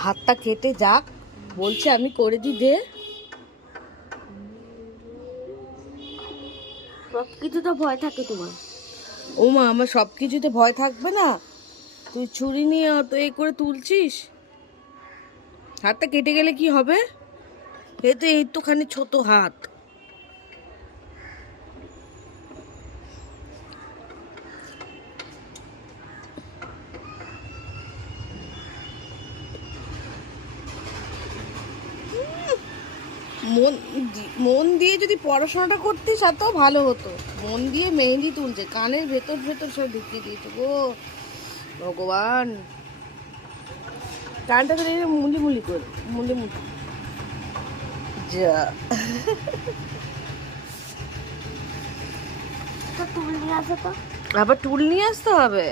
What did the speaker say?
হাতটা কেটে যাক, বলছে আমি করে দিই দে। সব কিছু তো ভয় থাকে তোমার। ও মা, আমার সব কিছুতে ভয় থাকবে না? তুই ছুরি নিয়ে অত এ করে তুলছিস, হাতটা কেটে গেলে কি হবে? এ তো একটুখানি ছোট হাত। মন দিয়ে যদি পড়াশোনাটা করতিস এত ভালো হতো। মন দিয়ে মেহেন্দি তুলছে, কানের ভেতর ভেতর সব ঢুকিয়ে দিয়েছে গো ভগবান। কানটা তো মুলি মুলি করে, মুলি মুলি যা। তো তুমি নিয়ে আসো তো। আবার টুল নিয়ে আসতে হবে?